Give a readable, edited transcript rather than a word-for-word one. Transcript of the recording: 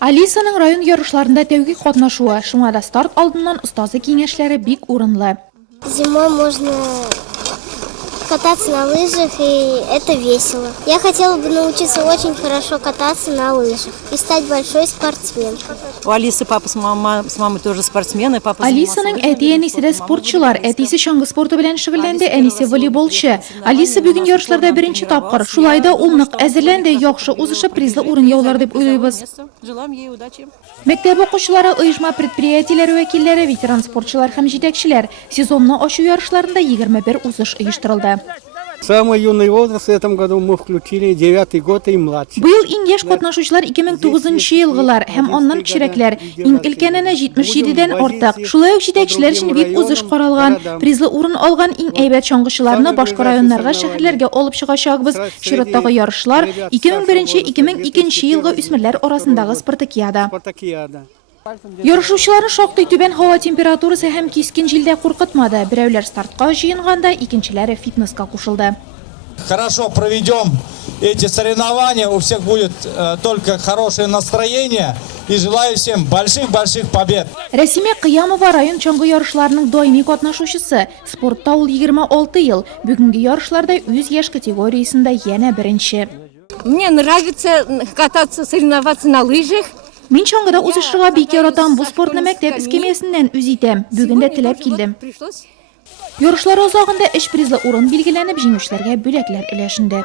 Alisa'nın rayon yarışlarında tevgi qatnaşuı, şuna da start aldından ustazı kengешләре бик урынлы. Зимой можно кататься на лыжах, и это весело. Я хотела бы научиться очень хорошо кататься на лыжах и стать большой спортсменкой. У Алисы папа с мамой тоже спортсмены. Alisa'nın әти әнисе de sportçular. Әтисе şangı sportu bilen şıgıllandı, әнисе voleybolçu. Alisa bugün yarışlarda birinci tapqır. Şulayda ulnıq әзірленді, yaxşı uzışı prizli urun yaular deb uyuybız. Желаем ей удачи. Mektep okuşuları, uyuşma предприятиеләре vekilleri, veteran sportçular hem җитәкчеләр. Сезонны ачу ярышларында 21 узыш оештырылды. Самый юный возраст в этом году мы включили 9-й год и младше. Быел иң яшь катнашучылар 2009 елгылар һәм аннан кичерәкләр. Иң өлкәненә 77дән артык. Шулай ук җитәкчеләр өчен бик узыш каралган. Призлы урын алган иң әйбәт чаңгычыларны башка районнарга, шәһәрләргә алып чыгачакбыз. Чираттагы ярышлар 2001-2002 елгы үсмерләр арасындагы спартакиада. Yarışучыларны шактый түбән һава температурасы һәм кискен җилдә куркытмады. Берәүләр стартка җыенганда, икенчеләре фитнеска кушылды. Хорошо проведем эти соревнования, у всех будет только хорошее настроение и желаю всем больших побед. Рәсимә Кыямова район чаңгы ярышларының даими катнашучысы. Спортта ул 26 ел. Бүгенге ярышларда үз яшь категориясендә янә беренче. Мне нравится кататься, соревноваться на лыжах. Мин чаңгыда узышырга бик яратам. Бу спортны мәктәп эскәмиясеннән үз итәм. Бүген дә теләп килдем. Ярышлар азагында 3 призлы урын билгеләнеп, җиңүчеләргә бүләкләр өләшенде.